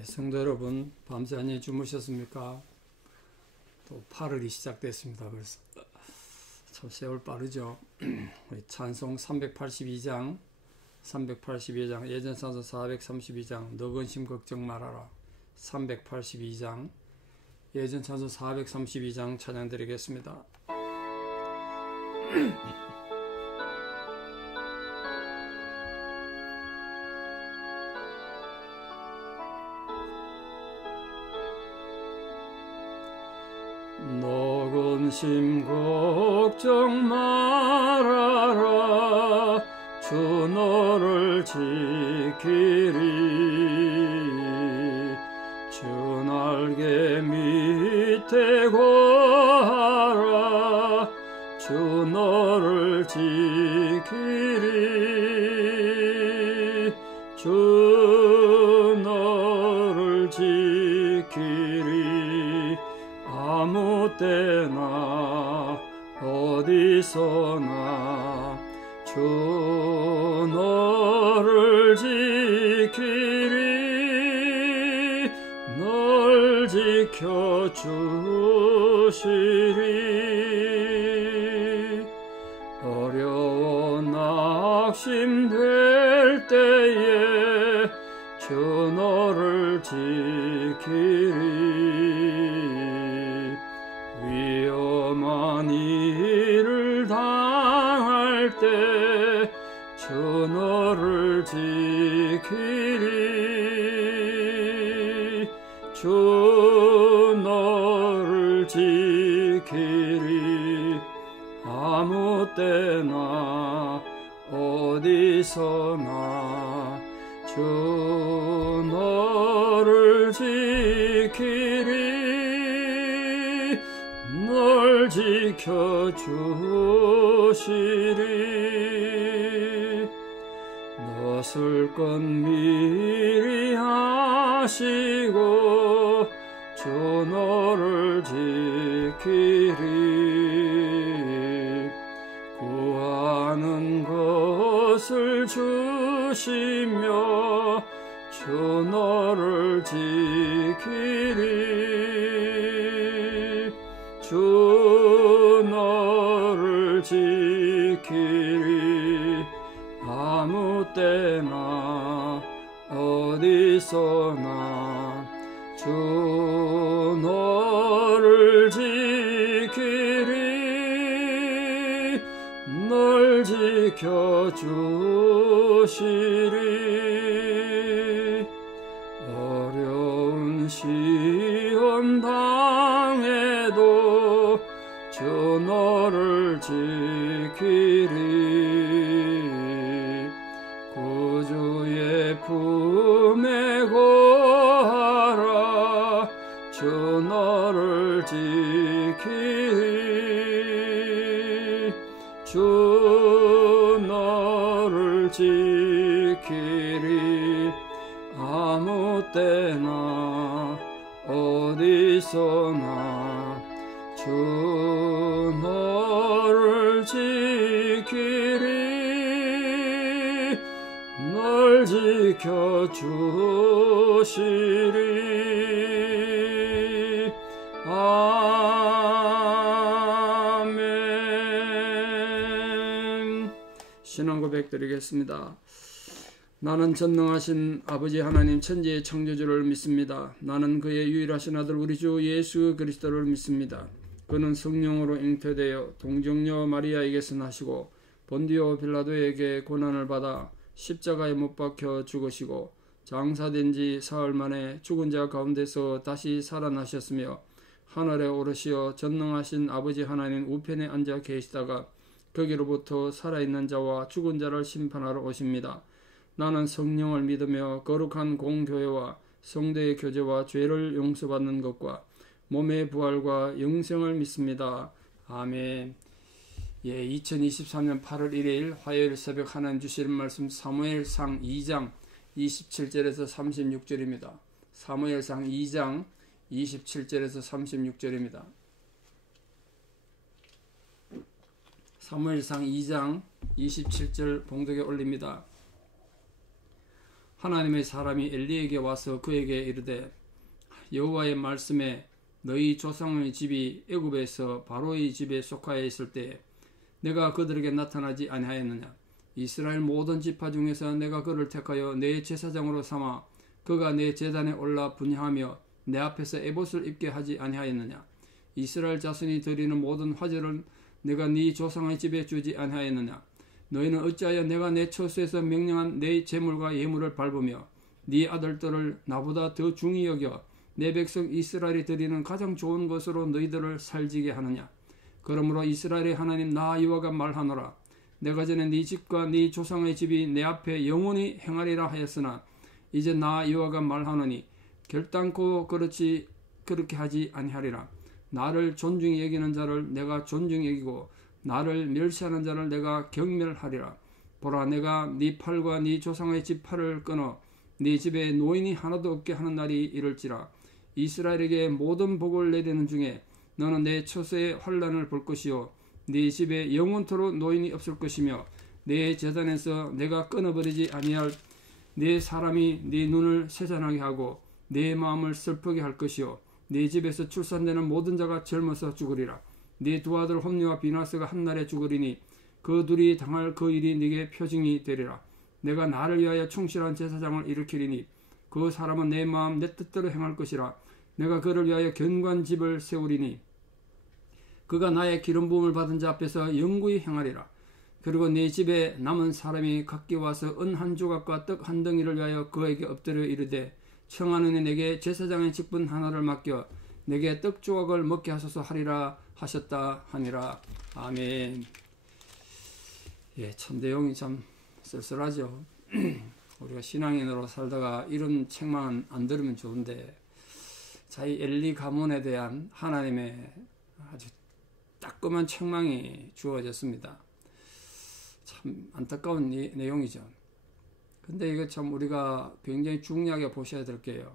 성도 여러분, 밤새 안녕히 주무셨습니까? 또 8월이 시작됐습니다. 그래서 참 세월 빠르죠. 우리 찬송 382장 예전 찬송 432장 너 근심 걱정 말아라 382장 예전 찬송 432장 찬양 드리겠습니다. 너 근심 걱정 말아라 주 너를 지키리 주 날개 밑에 거하라 주 너를 지키리 주 너를 지키리 아무 때나 어디서나 주 너를 지키리 널 지켜주시리 어려워 낙심될 때에 주 너를 지키리 위험한 일을 당할 때 주 너를 지키리 주 너를 지키리 아무 때나 어디서나 주 너를 지키리 널 지켜주시리 너을 것 미리 하시고 주 너를 지키리 구하는 것을 주시며 주 너를 지키리 주 너를 지키리 아무 때나 어디서나 주 너를 지키리 널 지켜주시리 어려운 시험 당해도 주 너를 지키리 구주의 품에 거하라 주 너를 지키리 주 너를 지키리 아무 때나 어디서나 주 너를 지키리 널 지켜주시리 아멘. 신앙 고백 드리겠습니다. 나는 전능하신 아버지 하나님 천지의 창조주를 믿습니다. 나는 그의 유일하신 아들 우리 주 예수 그리스도를 믿습니다. 그는 성령으로 잉태되어 동정녀 마리아에게서 나시고 본디오 빌라도에게 고난을 받아 십자가에 못 박혀 죽으시고 장사된 지 사흘 만에 죽은 자 가운데서 다시 살아나셨으며 하늘에 오르시어 전능하신 아버지 하나님 우편에 앉아 계시다가 거기로부터 살아있는 자와 죽은 자를 심판하러 오십니다. 나는 성령을 믿으며 거룩한 공교회와 성도의 교제와 죄를 용서받는 것과 몸의 부활과 영생을 믿습니다. 아멘. 2023년 8월 1일 화요일 새벽 하나님 주시는 말씀 사무엘상 2장 27절에서 36절입니다. 사무엘상 2장 27절에서 36절입니다. 사무엘상 2장 27절 봉독에 올립니다. 하나님의 사람이 엘리에게 와서 그에게 이르되 여호와의 말씀에 너희 조상의 집이 애굽에서 바로의 집에 속하여 있을 때 내가 그들에게 나타나지 아니하였느냐. 이스라엘 모든 지파 중에서 내가 그를 택하여 내 제사장으로 삼아 그가 내 제단에 올라 분향하며 내 앞에서 에봇을 입게 하지 아니하였느냐. 이스라엘 자손이 드리는 모든 화제를 내가 네 조상의 집에 주지 아니하였느냐. 너희는 어찌하여 내가 내 처소에서 명령한 내 제물과 예물을 밟으며 네 아들들을 나보다 더 중히 여겨 내 백성 이스라엘이 드리는 가장 좋은 것으로 너희들을 살지게 하느냐. 그러므로 이스라엘의 하나님 나 여호와가 말하노라. 내가 전에 네 집과 네 조상의 집이 내 앞에 영원히 행하리라 하였으나 이제 나 여호와가 말하노니 결단코 그렇게 하지 아니하리라. 나를 존중히 여기는 자를 내가 존중히 여기고 나를 멸시하는 자를 내가 경멸하리라. 보라, 내가 네 팔과 네 조상의 집 팔을 끊어 네 집에 노인이 하나도 없게 하는 날이 이럴지라. 이스라엘에게 모든 복을 내리는 중에 너는 내 처소에 환난을 볼 것이요 네 집에 영원토록 노인이 없을 것이며 내 제단에서 내가 끊어버리지 아니할 네 사람이 네 눈을 세잔하게 하고 내 마음을 슬프게 할 것이요 네 집에서 출산되는 모든 자가 젊어서 죽으리라. 네 두 아들 홈리와 비나스가 한날에 죽으리니 그 둘이 당할 그 일이 네게 표징이 되리라. 내가 나를 위하여 충실한 제사장을 일으키리니 그 사람은 내 마음 내 뜻대로 행할 것이라. 내가 그를 위하여 견고한 집을 세우리니 그가 나의 기름 부음을 받은 자 앞에서 영구히 행하리라. 그리고 네 집에 남은 사람이 각기 와서 은 한 조각과 떡 한 덩이를 위하여 그에게 엎드려 이르되 청하노니 내게 제사장의 직분 하나를 맡겨 내게 떡 조각을 먹게 하소서 하리라 하셨다 하니라. 아멘. 예, 참 내용이 참 쓸쓸하죠. 우리가 신앙인으로 살다가 이런 책만 안 들으면 좋은데 자기 엘리 가문에 대한 하나님의 아주 따끔한 책망이 주어졌습니다. 참 안타까운 내용이죠. 근데 이거 참 우리가 굉장히 중요하게 보셔야 될 게요.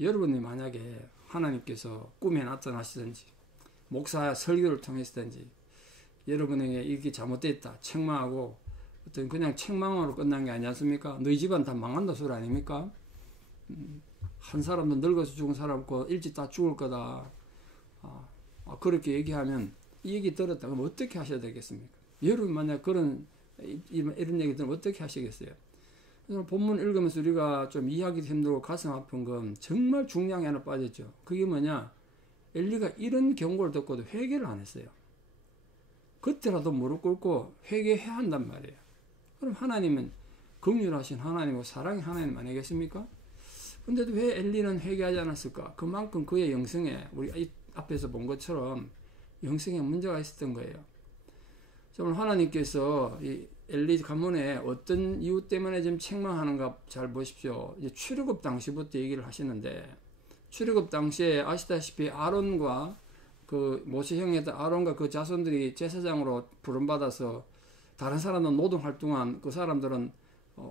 여러분이 만약에 하나님께서 꿈에 나타나시든지 목사 설교를 통해서든지 여러분에게 이게 잘못됐다 책망하고 어떤 그냥 책망으로 끝난 게 아니지 않습니까? 너희 집안 다 망한다 소리 아닙니까? 한 사람도 늙어서 죽은 사람 없고 일찍 다 죽을 거다. 그렇게 얘기하면 이 얘기 들었다 그럼 어떻게 하셔야 되겠습니까? 여러분 만약 이런 얘기 들으면 어떻게 하시겠어요? 그래서 본문 읽으면서 우리가 좀 이해하기도 힘들고 가슴 아픈 건 정말 중요한 게 하나 빠졌죠. 그게 뭐냐? 엘리가 이런 경고를 듣고도 회개를 안 했어요. 그때라도 무릎 꿇고 회개해야 한단 말이에요. 그럼 하나님은 긍휼하신 하나님이고 사랑의 하나님 아니겠습니까? 근데도 왜 엘리는 회개하지 않았을까? 그만큼 그의 영성에 우리 앞에서 본 것처럼 영성에 문제가 있었던 거예요. 오늘 하나님께서 이 엘리 가문에 어떤 이유 때문에 지금 책망하는가 잘 보십시오. 이제 출애굽 당시부터 얘기를 하시는데 출애굽 당시에 아시다시피 아론과 그 모세 형의 아론과 그 자손들이 제사장으로 부름받아서 다른 사람은 노동활동한 그 사람들은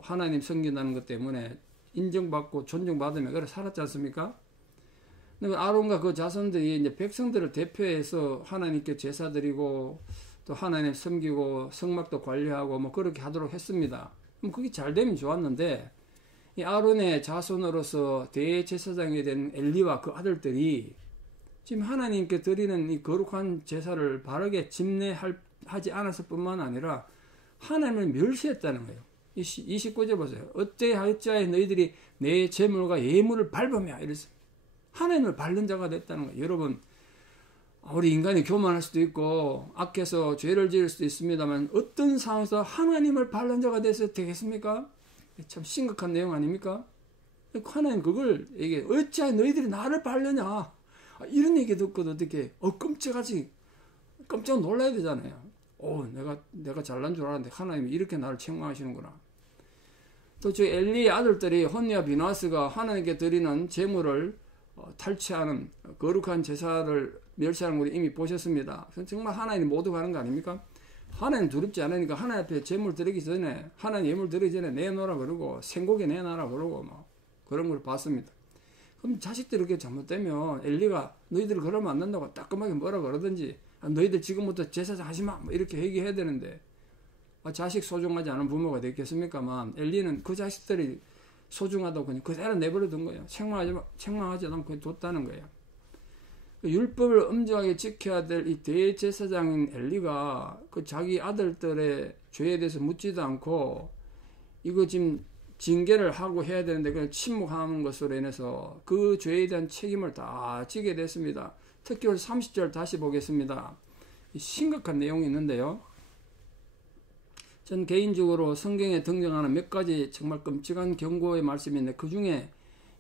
하나님 섬긴다는 것 때문에 인정받고 존중받으며 그래 살았지 않습니까? 아론과 그 자손들이 이제 백성들을 대표해서 하나님께 제사 드리고 또 하나님 섬기고 성막도 관리하고 뭐 그렇게 하도록 했습니다. 그럼 그게 잘 되면 좋았는데 이 아론의 자손으로서 대제사장이 된 엘리와 그 아들들이 지금 하나님께 드리는 이 거룩한 제사를 바르게 집례하지 않았을 뿐만 아니라 하나님을 멸시했다는 거예요. 29절 보세요. 어찌하여 너희들이 내 제물과 예물을 밟으며 이랬습니다. 하나님을 밟는 자가 됐다는 거예요. 여러분 우리 인간이 교만할 수도 있고 악해서 죄를 지을 수도 있습니다만 어떤 상황에서 하나님을 밟는 자가 돼서 되겠습니까? 참 심각한 내용 아닙니까? 하나님 그걸 얘기해. 어찌하여 너희들이 나를 밟느냐? 이런 얘기 듣고도 어떻게 끔찍하지 깜짝 놀라야 되잖아요. 내가 잘난 줄 알았는데 하나님이 이렇게 나를 책망하시는구나. 또 저 엘리의 아들들이 혼니와 비나스가 하나님께 드리는 제물을 탈취하는 거룩한 제사를 멸시하는 걸 이미 보셨습니다. 정말 하나님 모두 가는 거 아닙니까? 하나님 두렵지 않으니까 하나님 앞에 제물 드리기 전에 하나님 예물 드리기 전에 내놓으라 그러고 생고기 내놔라 그러고 뭐 그런 걸 봤습니다. 그럼 자식들이 그렇게 잘못되면 엘리가 너희들 그러면 안 된다고 따끔하게 뭐라 그러든지 너희들 지금부터 제사장 하지마 뭐 이렇게 얘기해야 되는데 자식 소중하지 않은 부모가 됐겠습니까만 엘리는 그 자식들이 소중하다고 그냥 그대로 내버려 둔 거예요. 책망하지 않고 그냥 뒀다는 거예요. 율법을 엄정하게 지켜야 될 이 대제사장인 엘리가 그 자기 아들들의 죄에 대해서 묻지도 않고 이거 지금 징계를 하고 해야 되는데 그냥 침묵하는 것으로 인해서 그 죄에 대한 책임을 다 지게 됐습니다. 특히 30절 다시 보겠습니다. 심각한 내용이 있는데요. 전 개인적으로 성경에 등장하는 몇 가지 정말 끔찍한 경고의 말씀이 있는데 그 중에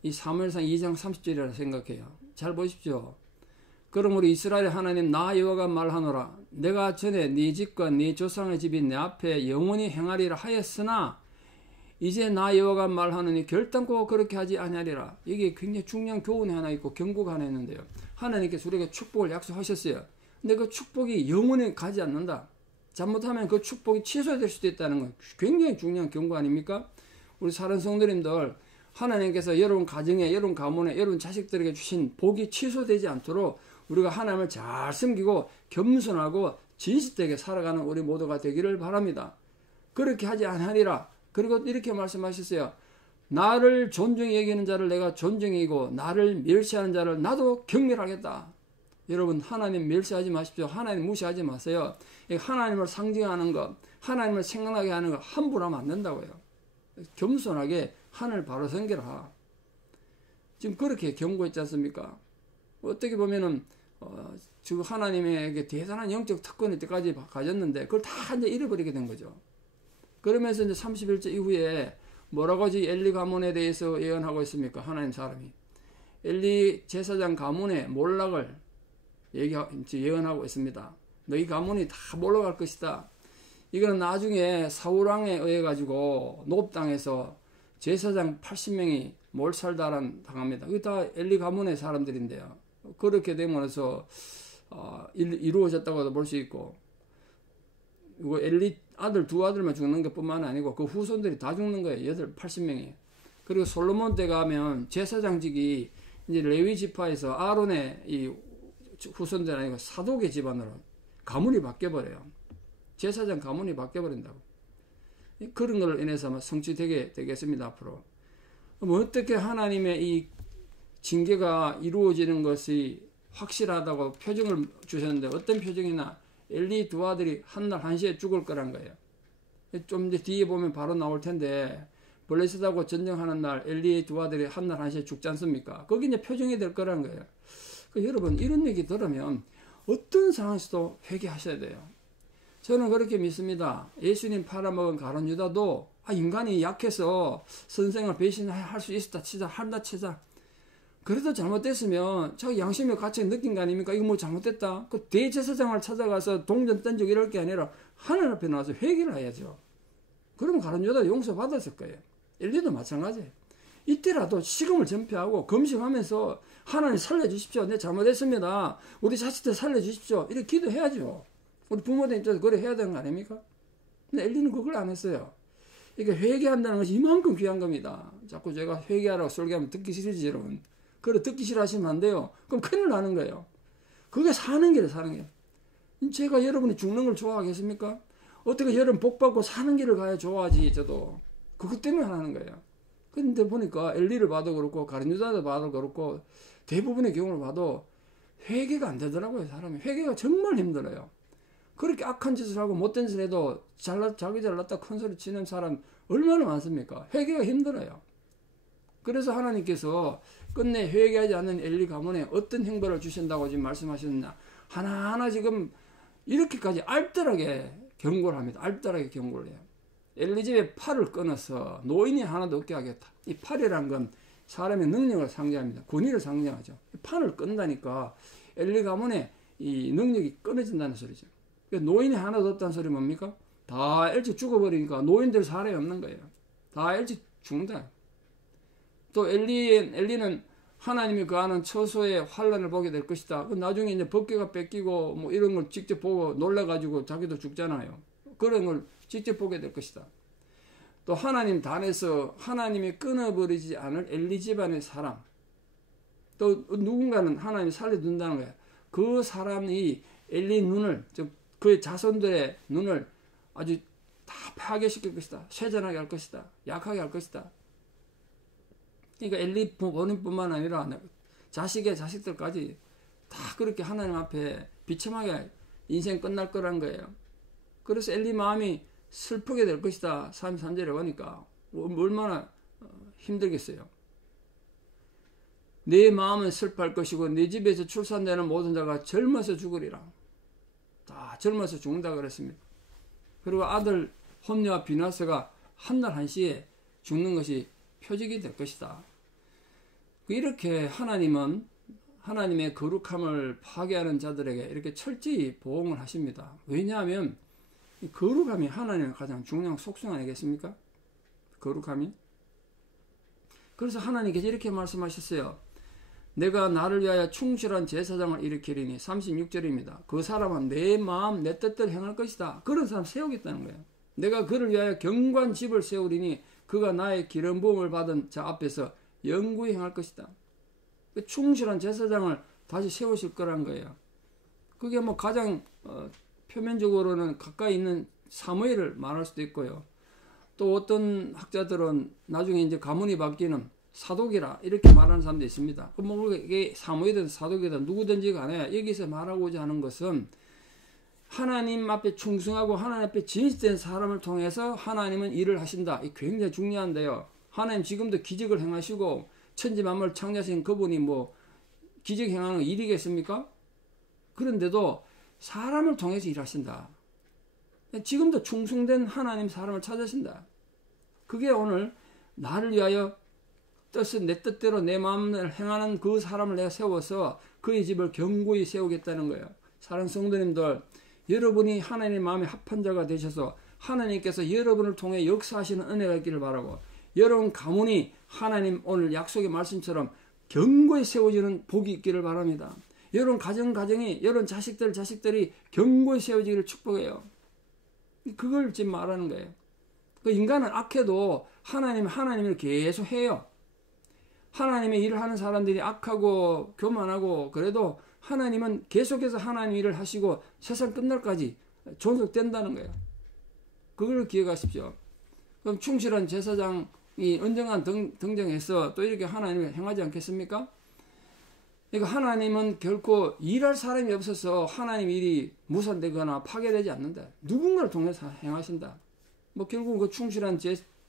이 사무엘상 2장 30절이라고 생각해요. 잘 보십시오. 그러므로 이스라엘 하나님 나 여호와가 말하노라 내가 전에 네 집과 네 조상의 집이 내 앞에 영원히 행하리라 하였으나 이제 나 여호와가 말하노니 결단코 그렇게 하지 아니하리라. 이게 굉장히 중요한 교훈이 하나 있고 경고가 하나 있는데요. 하나님께서 우리에게 축복을 약속하셨어요. 근데 그 축복이 영원히 가지 않는다. 잘못하면 그 축복이 취소될 수도 있다는 건 굉장히 중요한 경고 아닙니까? 우리 사는 성도님들 하나님께서 여러분 가정에 여러분 가문에 여러분 자식들에게 주신 복이 취소되지 않도록 우리가 하나님을 잘 섬기고 겸손하고 진실되게 살아가는 우리 모두가 되기를 바랍니다. 그렇게 하지 않으리라. 그리고 이렇게 말씀하셨어요. 나를 존중히 여기는 자를 내가 존중히 여기고 나를 멸시하는 자를 나도 경멸하겠다. 여러분 하나님 멸시하지 마십시오. 하나님 무시하지 마세요. 하나님을 상징하는 것, 하나님을 생각나게 하는 것 함부로 하면 안 된다고요. 겸손하게 하늘 바로 섬기라. 지금 그렇게 경고했지 않습니까? 어떻게 보면은 지금 하나님에게 대단한 영적 특권일 때까지 가졌는데 그걸 다 이제 잃어버리게 된 거죠. 그러면서 이제 31절 이후에 뭐라고 하지 엘리 가문에 대해서 예언하고 있습니까? 하나님 사람이 엘리 제사장 가문의 몰락을 예언하고 있습니다. 너희 가문이 다 몰락할 것이다. 이거는 나중에 사울왕에 의해 가지고 노업 땅에서 제사장 80명이 몰살다란 당합니다. 그게 다 엘리 가문의 사람들인데요. 그렇게 되면서 이루어졌다고도 볼 수 있고, 이거 엘리 아들 두 아들만 죽는 것뿐만 아니고 그 후손들이 다 죽는 거예요. 80명이. 그리고 솔로몬 때 가면 제사장직이 이제 레위 지파에서 아론의 이 후손들 아니고 사독의 집안으로 가문이 바뀌어버려요. 제사장 가문이 바뀌어버린다고. 그런 걸로 인해서 성취되게 되겠습니다. 앞으로. 뭐 어떻게 하나님의 이 징계가 이루어지는 것이 확실하다고 표정을 주셨는데 어떤 표정이나 엘리 두 아들이 한날 한시에 죽을 거란 거예요. 좀 이제 뒤에 보면 바로 나올 텐데 블레셋하고 전쟁하는 날 엘리의 두 아들이 한날 한시에 죽지 않습니까? 거기 이제 표정이 될 거란 거예요. 여러분 이런 얘기 들으면 어떤 상황에서도 회개하셔야 돼요. 저는 그렇게 믿습니다. 예수님 팔아먹은 가룟 유다도 인간이 약해서 선생을 배신할 수 있었다 치자 한다 치자. 그래도 잘못됐으면 자기 양심의 가치를 느낀 거 아닙니까? 이거 뭐 잘못됐다. 그 대제사장을 찾아가서 동전 던지고 이럴 게 아니라 하늘 앞에 나와서 회개를 해야죠. 그러면 가룟 유다 용서받았을 거예요. 엘리도 마찬가지예요. 이때라도 식음을 전폐하고 금식하면서 하나님 살려주십시오. 내 잘못했습니다. 우리 자식들 살려주십시오. 이렇게 기도해야죠. 우리 부모님 입장에서 그래 해야 되는 거 아닙니까? 근데 엘리는 그걸 안 했어요. 이게 회개한다는 것이 이만큼 귀한 겁니다. 자꾸 제가 회개하라고 설교하면 듣기 싫으지 여러분. 그래 듣기 싫어하시면 안 돼요. 그럼 큰일 나는 거예요. 그게 사는 길이에요. 사는 길. 제가 여러분이 죽는 걸 좋아하겠습니까? 어떻게 여러분 복 받고 사는 길을 가야 좋아하지. 저도 그것 때문에 하는 거예요. 근데 보니까 엘리를 봐도 그렇고 가룟 유다도 봐도 그렇고 대부분의 경우를 봐도 회개가 안 되더라고요. 사람이 회개가 정말 힘들어요. 그렇게 악한 짓을 하고 못된 짓을 해도 자기 잘났다 큰 소리 치는 사람 얼마나 많습니까? 회개가 힘들어요. 그래서 하나님께서 끝내 회개하지 않는 엘리 가문에 어떤 형벌을 주신다고 지금 말씀하셨느냐. 하나하나 지금 이렇게까지 알뜰하게 경고를 합니다. 알뜰하게 경고를 해요. 엘리 집에 팔을 끊어서 노인이 하나도 없게 하겠다. 이 팔이란 건 사람의 능력을 상징합니다. 권위를 상징하죠. 판을 끈다니까 엘리 가문의 이 능력이 끊어진다는 소리죠. 노인이 하나도 없다는 소리 뭡니까? 다 일찍 죽어버리니까 노인들 사람이 없는 거예요. 다 일찍 죽는다. 또 엘리는 하나님이 거하는 처소의 환란을 보게 될 것이다. 나중에 이제 법궤가 뺏기고 뭐 이런 걸 직접 보고 놀라가지고 자기도 죽잖아요. 그런 걸 직접 보게 될 것이다. 또 하나님 단에서 하나님이 끊어버리지 않을 엘리 집안의 사람. 또 누군가는 하나님이 살려둔다는 거예요. 그 사람이 엘리 눈을, 즉 그의 자손들의 눈을 아주 다 파괴시킬 것이다. 쇠잔하게 할 것이다. 약하게 할 것이다. 그러니까 엘리 본인뿐만 아니라 자식의 자식들까지 다 그렇게 하나님 앞에 비참하게 인생 끝날 거란 거예요. 그래서 엘리 마음이 슬프게 될 것이다. 33절에 보니까 얼마나 힘들겠어요. 내 마음은 슬퍼할 것이고 내 집에서 출산되는 모든 자가 젊어서 죽으리라. 다 젊어서 죽는다 그랬습니다. 그리고 아들 홈리와 비나스가 한날 한시에 죽는 것이 표적이 될 것이다. 이렇게 하나님은 하나님의 거룩함을 파괴하는 자들에게 이렇게 철저히 보응을 하십니다. 왜냐하면 거룩함이 하나님의 가장 중요한 속성 아니겠습니까? 거룩함이. 그래서 하나님께서 이렇게 말씀하셨어요. 내가 나를 위하여 충실한 제사장을 일으키리니 36절입니다. 그 사람은 내 마음 내 뜻대로 행할 것이다. 그런 사람 세우겠다는 거예요. 내가 그를 위하여 경관 집을 세우리니 그가 나의 기름 부음을 받은 자 앞에서 영구히 행할 것이다. 충실한 제사장을 다시 세우실 거란 거예요. 그게 뭐 가장 표면적으로는 가까이 있는 사무엘을 말할 수도 있고요. 또 어떤 학자들은 나중에 이제 가문이 바뀌는 사독이라 이렇게 말하는 사람도 있습니다. 뭐 이게 사무엘이든 사독이든 누구든지 간에 여기서 말하고자 하는 것은 하나님 앞에 충성하고 하나님 앞에 진실된 사람을 통해서 하나님은 일을 하신다. 이게 굉장히 중요한데요. 하나님 지금도 기적을 행하시고 천지 만물을 창조하신 그분이 뭐 기적 행하는 일이겠습니까? 그런데도 사람을 통해서 일하신다. 지금도 충성된 하나님 사람을 찾으신다. 그게 오늘 나를 위하여 뜻은 내 뜻대로 내 마음을 행하는 그 사람을 내가 세워서 그의 집을 견고히 세우겠다는 거예요. 사랑하는 성도님들, 여러분이 하나님의 마음에 합한 자가 되셔서 하나님께서 여러분을 통해 역사하시는 은혜가 있기를 바라고, 여러분 가문이 하나님 오늘 약속의 말씀처럼 견고히 세워지는 복이 있기를 바랍니다. 여러분 가정이 여러분 자식들이 견고히 세워지기를 축복해요. 그걸 지금 말하는 거예요. 그 인간은 악해도 하나님을 계속 해요. 하나님의 일을 하는 사람들이 악하고 교만하고 그래도 하나님은 계속해서 하나님 일을 하시고 세상 끝날까지 존속된다는 거예요. 그걸 기억하십시오. 그럼 충실한 제사장이 언젠가 등장해서 또 이렇게 하나님을 행하지 않겠습니까? 그러니까 하나님은 결코 일할 사람이 없어서 하나님 일이 무산되거나 파괴되지 않는다. 누군가를 통해서 행하신다. 뭐 결국 그 충실한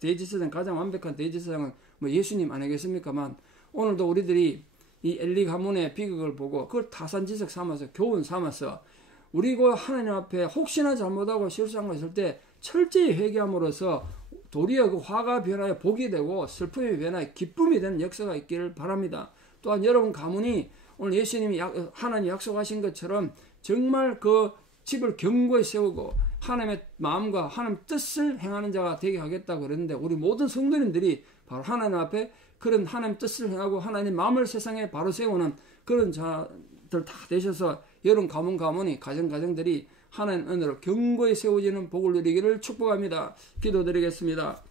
대제사장, 가장 완벽한 대제사장은 뭐 예수님 아니겠습니까만, 오늘도 우리들이 이 엘리 가문의 비극을 보고 그걸 타산지석 삼아서 교훈 삼아서 우리 그 하나님 앞에 혹시나 잘못하고 실수한 거 있을 때 철저히 회개함으로써 도리어 그 화가 변하여 복이 되고 슬픔이 변하여 기쁨이 되는 역사가 있기를 바랍니다. 또한 여러분 가문이 오늘 예수님이 하나님 약속하신 것처럼 정말 그 집을 견고히 세우고 하나님의 마음과 하나님의 뜻을 행하는 자가 되게 하겠다고 그랬는데, 우리 모든 성도님들이 바로 하나님 앞에 그런 하나님 뜻을 행하고 하나님 마음을 세상에 바로 세우는 그런 자들 다 되셔서 여러분 가문이 가정들이 하나님 은혜로 견고히 세워지는 복을 누리기를 축복합니다. 기도드리겠습니다.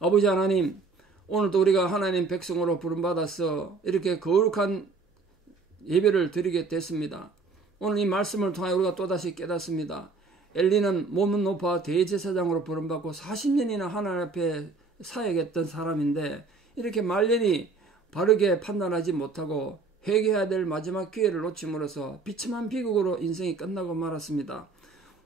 아버지 하나님, 오늘도 우리가 하나님 백성으로 부름받아서 이렇게 거룩한 예배를 드리게 됐습니다. 오늘 이 말씀을 통해 우리가 또다시 깨닫습니다. 엘리는 몸은 높아 대제사장으로 부름받고 40년이나 하나님 앞에 사역했던 사람인데 이렇게 말년이 바르게 판단하지 못하고 회개해야 될 마지막 기회를 놓침으로써 비참한 비극으로 인생이 끝나고 말았습니다.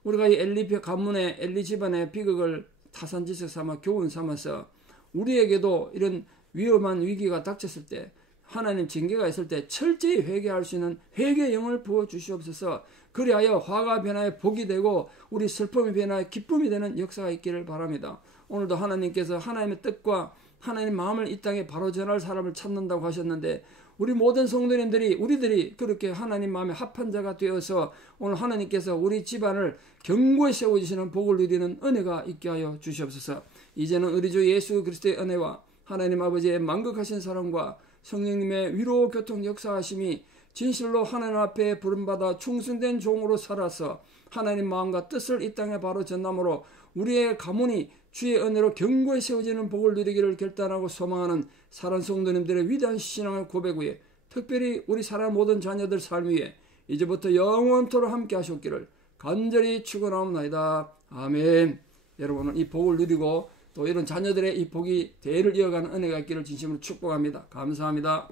우리가 이 엘리 가문의 엘리 집안의 비극을 타산지석 삼아 교훈 삼아서 우리에게도 이런 위험한 위기가 닥쳤을 때, 하나님 징계가 있을 때 철저히 회개할 수 있는 회개의 영을 부어주시옵소서. 그리하여 화가 변하여 복이 되고 우리 슬픔이 변하여 기쁨이 되는 역사가 있기를 바랍니다. 오늘도 하나님께서 하나님의 뜻과 하나님의 마음을 이 땅에 바로 전할 사람을 찾는다고 하셨는데, 우리 모든 성도님들이 우리들이 그렇게 하나님 마음에 합한 자가 되어서 오늘 하나님께서 우리 집안을 견고히 세워주시는 복을 누리는 은혜가 있게 하여 주시옵소서. 이제는 우리 주 예수 그리스도의 은혜와 하나님 아버지의 만극하신 사랑과 성령님의 위로 교통 역사하심이 진실로 하나님 앞에 부름받아 충성된 종으로 살아서 하나님 마음과 뜻을 이 땅에 바로 전함으로 우리의 가문이 주의 은혜로 견고히 세워지는 복을 누리기를 결단하고 소망하는 사랑하는 성도님들의 위대한 신앙의 고백 위에, 특별히 우리 사랑하는 모든 자녀들 삶 위에 이제부터 영원토록 함께 하셨기를 간절히 축원하옵나이다. 아멘. 여러분은 이 복을 누리고 또 이런 자녀들의 이 복이 대를 이어가는 은혜가 있기를 진심으로 축복합니다. 감사합니다.